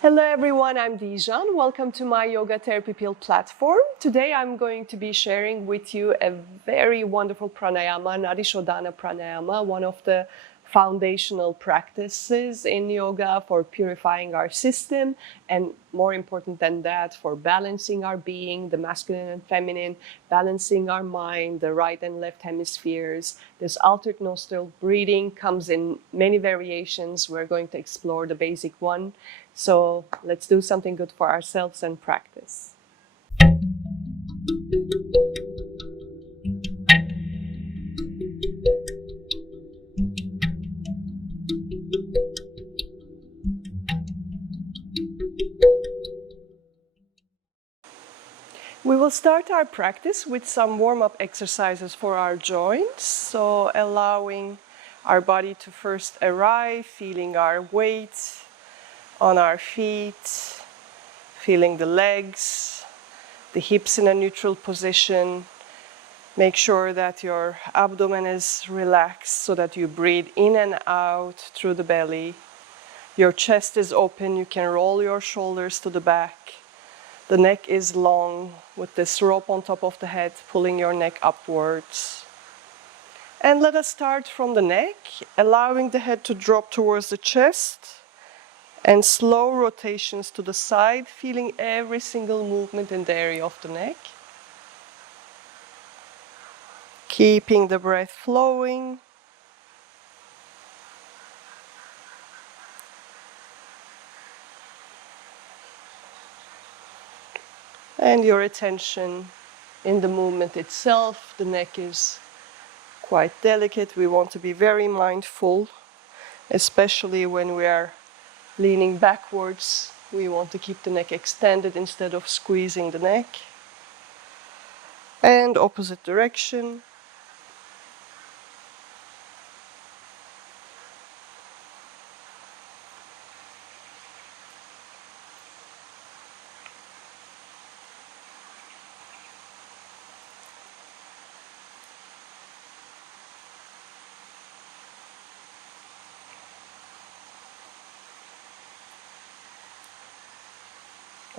Hello everyone, I'm Dijan. Welcome to my Yoga Therapy Pill platform. Today I'm going to be sharing with you a very wonderful pranayama, nadi shodana pranayama, one of the foundational practices in yoga for purifying our system, and more important than that, for balancing our being, the masculine and feminine, balancing our mind, the right and left hemispheres. This altered nostril breathing comes in many variations. We're going to explore the basic one. So let's do something good for ourselves and practice. We will start our practice with some warm-up exercises for our joints. So allowing our body to first arrive, feeling our weight on our feet, feeling the legs, the hips in a neutral position. Make sure that your abdomen is relaxed so that you breathe in and out through the belly. Your chest is open, you can roll your shoulders to the back. The neck is long with this rope on top of the head, pulling your neck upwards. And let us start from the neck, allowing the head to drop towards the chest. And slow rotations to the side, feeling every single movement in the area of the neck. Keeping the breath flowing. And your attention in the movement itself. The neck is quite delicate. We want to be very mindful, especially when we are leaning backwards. We want to keep the neck extended instead of squeezing the neck. And opposite direction.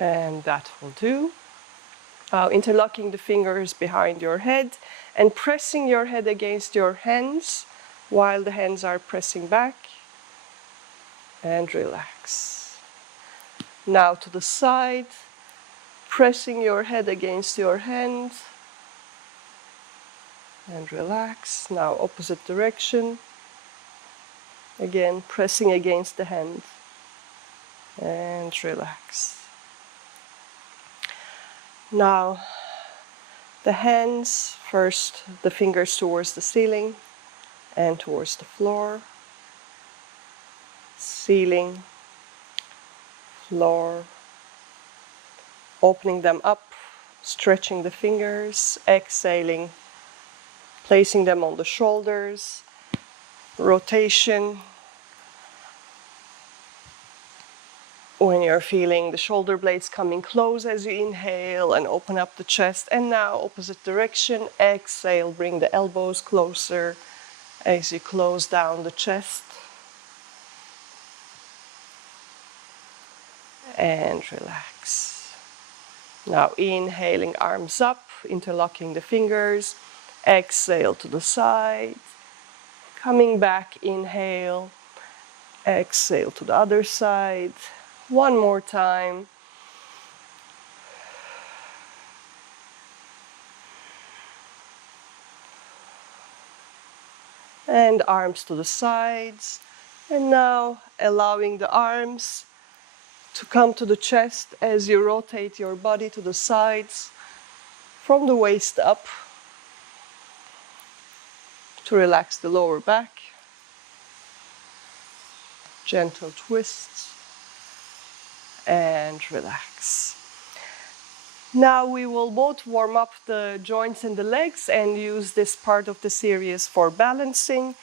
And that will do. Interlocking the fingers behind your head and pressing your head against your hands while the hands are pressing back. And relax. Now to the side, pressing your head against your hand. And relax. Now opposite direction. Again, pressing against the hand. And relax. Now, the hands, first the fingers towards the ceiling and towards the floor. Ceiling, floor. Opening them up, stretching the fingers, exhaling, placing them on the shoulders. Rotation. When you're feeling the shoulder blades coming close as you inhale and open up the chest. And now opposite direction, exhale, bring the elbows closer as you close down the chest. And relax. Now inhaling, arms up, interlocking the fingers. Exhale to the side. Coming back, inhale. Exhale to the other side. One more time. And arms to the sides. And now allowing the arms to come to the chest as you rotate your body to the sides from the waist up to relax the lower back. Gentle twists and relax. Now we will both warm up the joints and the legs and use this part of the series for balancing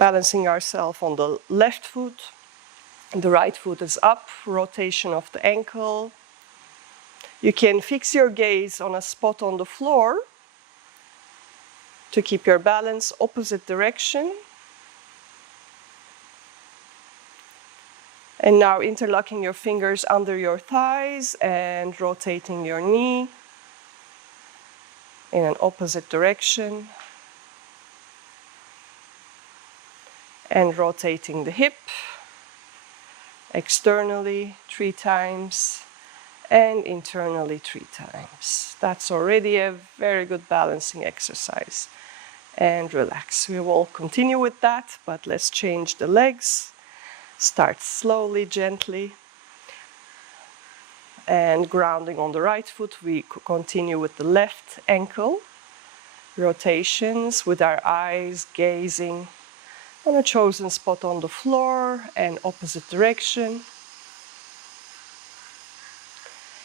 ourselves on the left foot. The right foot is up, rotation of the ankle. You can fix your gaze on a spot on the floor to keep your balance, opposite direction. And now interlocking your fingers under your thighs and rotating your knee in an opposite direction. And rotating the hip externally 3 times and internally 3 times. That's already a very good balancing exercise. And relax. We will continue with that, but let's change the legs. Start slowly, gently. And grounding on the right foot, we continue with the left ankle. Rotations with our eyes gazing on a chosen spot on the floor and opposite direction.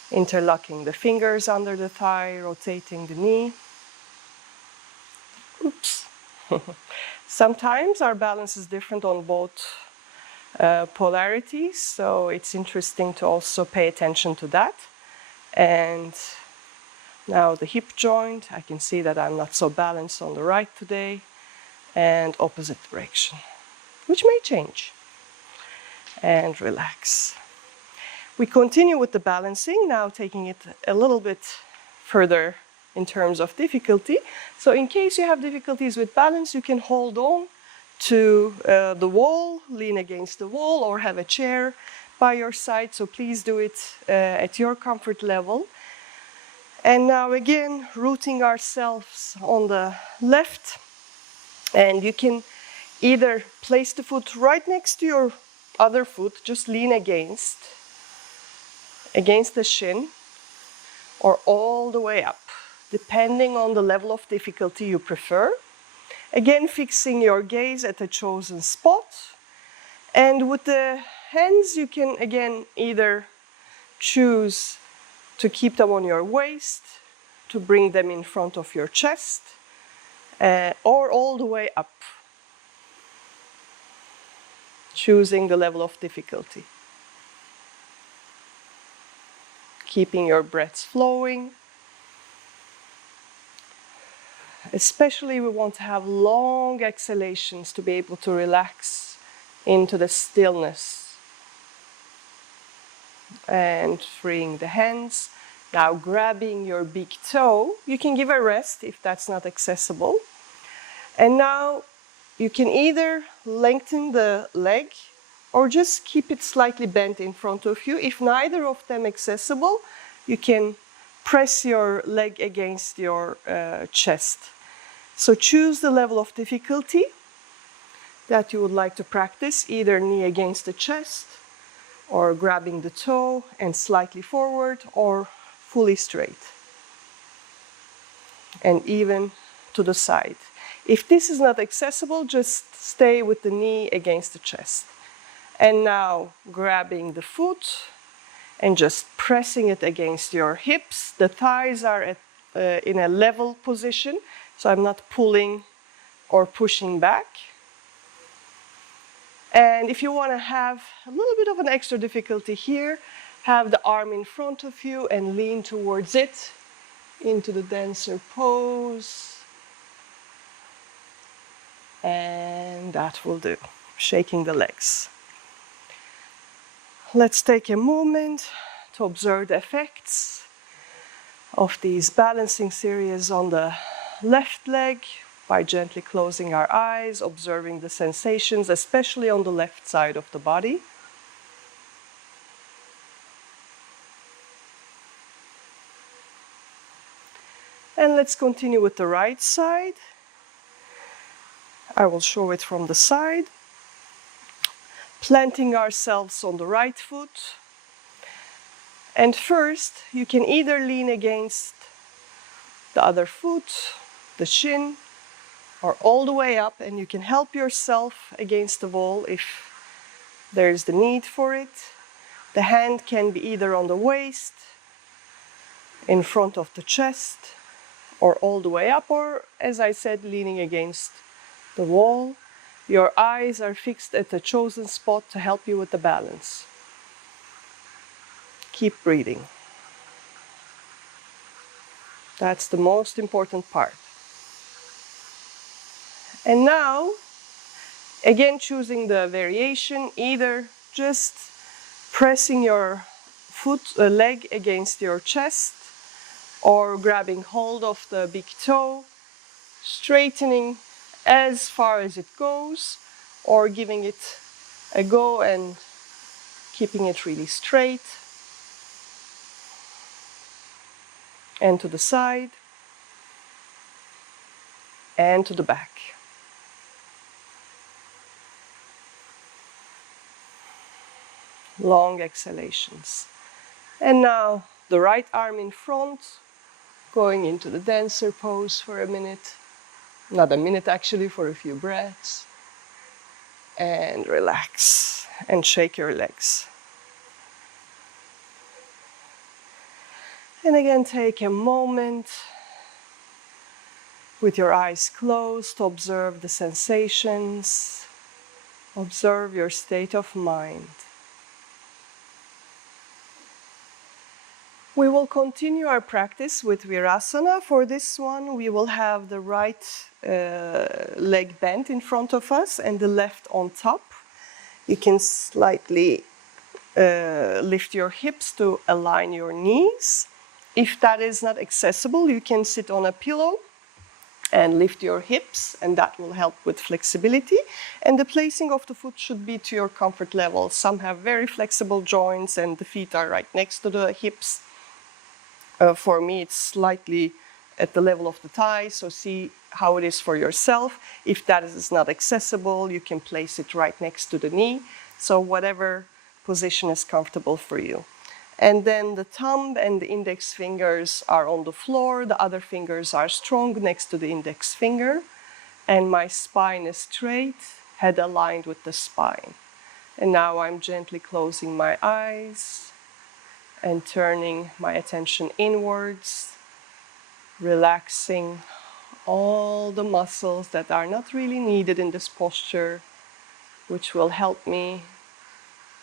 Interlocking the fingers under the thigh, rotating the knee. Oops. Sometimes our balance is different on both polarities, so it's interesting to also pay attention to that. And now the hip joint, I can see that I'm not so balanced on the right today, and opposite direction, which may change. And relax. We continue with the balancing, now taking it a little bit further in terms of difficulty. So in case you have difficulties with balance, you can hold on to the wall, lean against the wall, or have a chair by your side. So please do it at your comfort level. And now again, rooting ourselves on the left. And you can either place the foot right next to your other foot, just lean against the shin, or all the way up, depending on the level of difficulty you prefer. Again, fixing your gaze at a chosen spot. And with the hands, you can again either choose to keep them on your waist, to bring them in front of your chest, or all the way up, choosing the level of difficulty. Keeping your breaths flowing. Especially we want to have long exhalations to be able to relax into the stillness. And freeing the hands. Now grabbing your big toe. You can give a rest if that's not accessible. And now you can either lengthen the leg or just keep it slightly bent in front of you. If neither of them accessible, you can press your leg against your chest. So choose the level of difficulty that you would like to practice, either knee against the chest, or grabbing the toe and slightly forward, or fully straight. And even to the side. If this is not accessible, just stay with the knee against the chest. And now grabbing the foot and just pressing it against your hips. The thighs are in a level position, so I'm not pulling or pushing back. And if you want to have a little bit of an extra difficulty here, have the arm in front of you and lean towards it into the dancer pose. And that will do, shaking the legs. Let's take a moment to observe the effects of these balancing series on the left leg by gently closing our eyes, observing the sensations, especially on the left side of the body. And let's continue with the right side. I will show it from the side. Planting ourselves on the right foot. And first, you can either lean against the other foot, the shin, or all the way up, and you can help yourself against the wall if there is the need for it. The hand can be either on the waist, in front of the chest, or all the way up, or, as I said, leaning against the wall. Your eyes are fixed at a chosen spot to help you with the balance. Keep breathing. That's the most important part. And now, again choosing the variation, either just pressing your leg against your chest or grabbing hold of the big toe, straightening as far as it goes, or giving it a go and keeping it really straight. And to the side, and to the back. Long exhalations. And now the right arm in front, going into the dancer pose for a minute. Not a minute actually, for a few breaths. And relax and shake your legs. And again, take a moment with your eyes closed to observe the sensations. Observe your state of mind. We will continue our practice with Virasana. For this one, we will have the right leg bent in front of us and the left on top. You can slightly lift your hips to align your knees. If that is not accessible, you can sit on a pillow and lift your hips, and that will help with flexibility. And the placing of the foot should be to your comfort level. Some have very flexible joints and the feet are right next to the hips. For me, it's slightly at the level of the thigh, so see how it is for yourself. If that is not accessible, you can place it right next to the knee. So whatever position is comfortable for you. And then the thumb and the index fingers are on the floor. The other fingers are strong next to the index finger. And my spine is straight, head aligned with the spine. And now I'm gently closing my eyes and turning my attention inwards, relaxing all the muscles that are not really needed in this posture, which will help me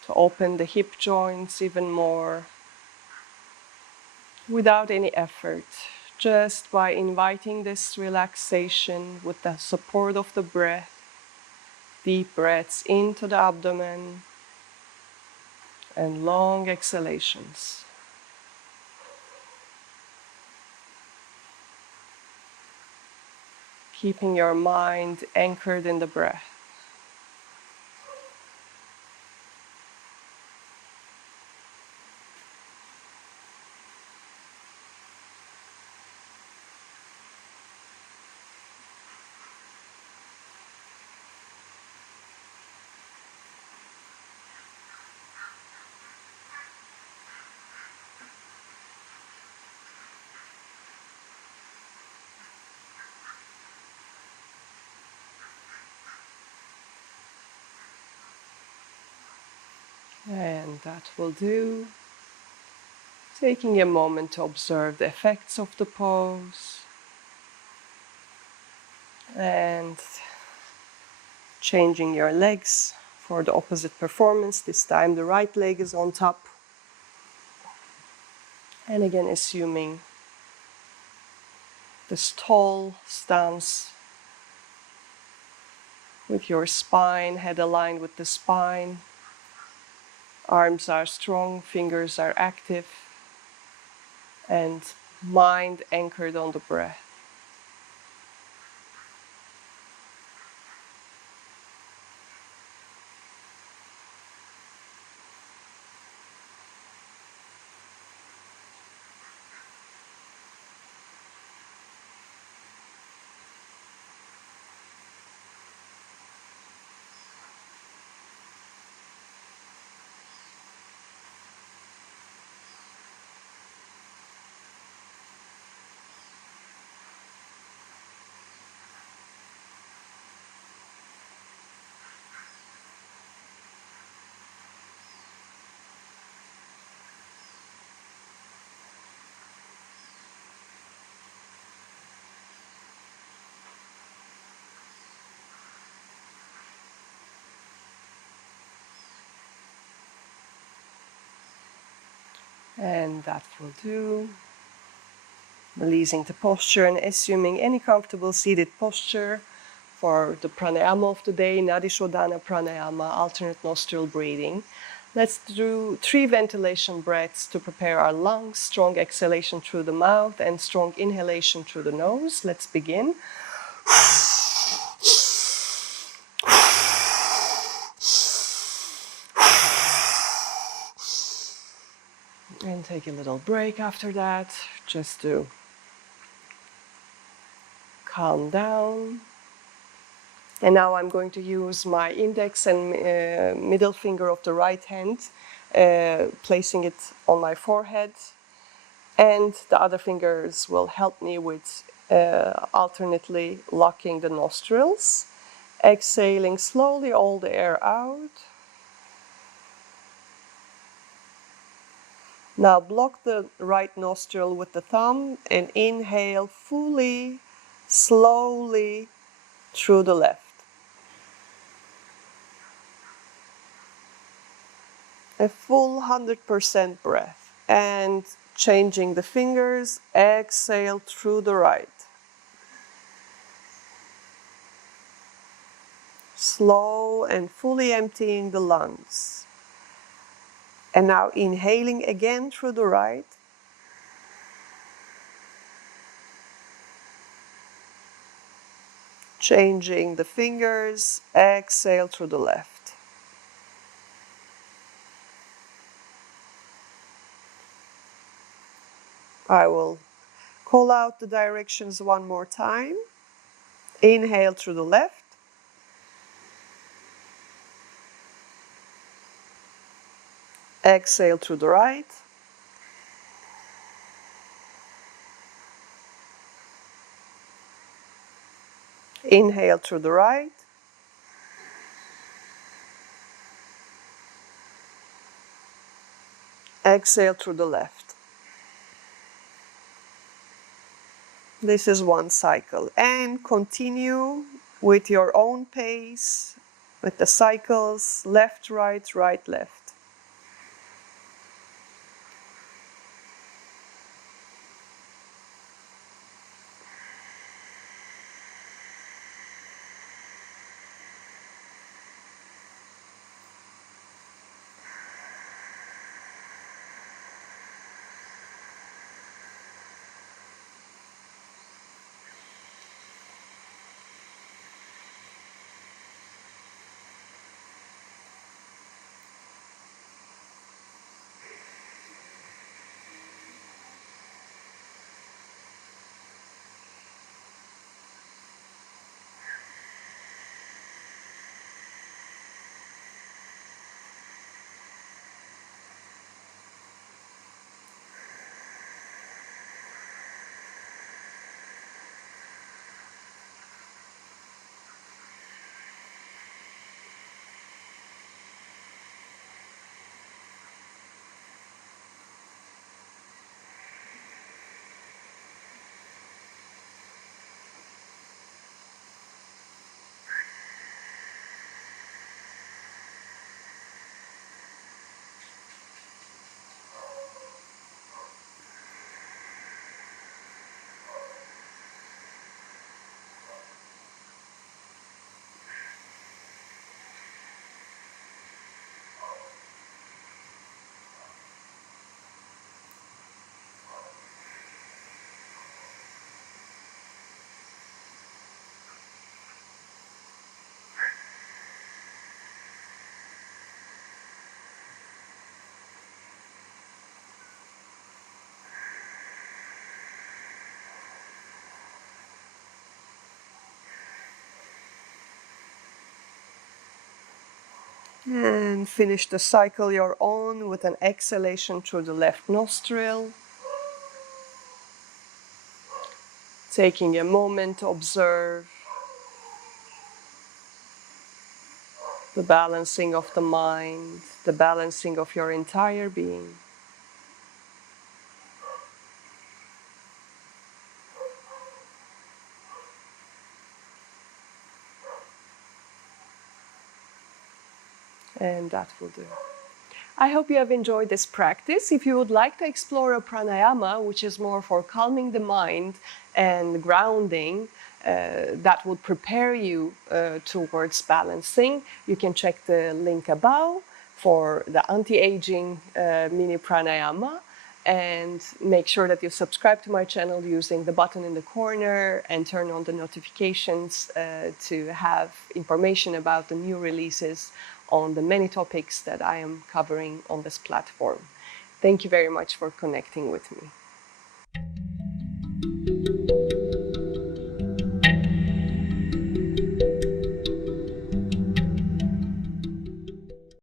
to open the hip joints even more without any effort, just by inviting this relaxation with the support of the breath, deep breaths into the abdomen and long exhalations. Keeping your mind anchored in the breath. And that will do. Taking a moment to observe the effects of the pose. And changing your legs for the opposite performance. This time the right leg is on top. And again, assuming this tall stance with your spine, head aligned with the spine. Arms are strong, fingers are active, and mind anchored on the breath. And that will do. Releasing the posture and assuming any comfortable seated posture for the pranayama of the day, nadi, shodana, pranayama, alternate nostril breathing. Let's do 3 ventilation breaths to prepare our lungs. Strong exhalation through the mouth and strong inhalation through the nose. Let's begin. And take a little break after that, just to calm down. And now I'm going to use my index and middle finger of the right hand, placing it on my forehead. And the other fingers will help me with alternately locking the nostrils. Exhaling slowly all the air out. Now block the right nostril with the thumb and inhale fully, slowly through the left. A full 100% breath. And changing the fingers, exhale through the right. Slow and fully emptying the lungs. And now inhaling again through the right. Changing the fingers, exhale through the left. I will call out the directions one more time. Inhale through the left. Exhale through the right. Inhale through the right. Exhale through the left. This is one cycle. And continue with your own pace, with the cycles, left, right, right, left. And finish the cycle you're on with an exhalation through the left nostril. Taking a moment to observe the balancing of the mind, the balancing of your entire being. And that will do. I hope you have enjoyed this practice. If you would like to explore a pranayama, which is more for calming the mind and grounding, that would prepare you towards balancing, you can check the link above. for the anti-aging mini pranayama. And make sure that you subscribe to my channel using the button in the corner and turn on the notifications to have information about the new releases on the many topics that I am covering on this platform. Thank you very much for connecting with me.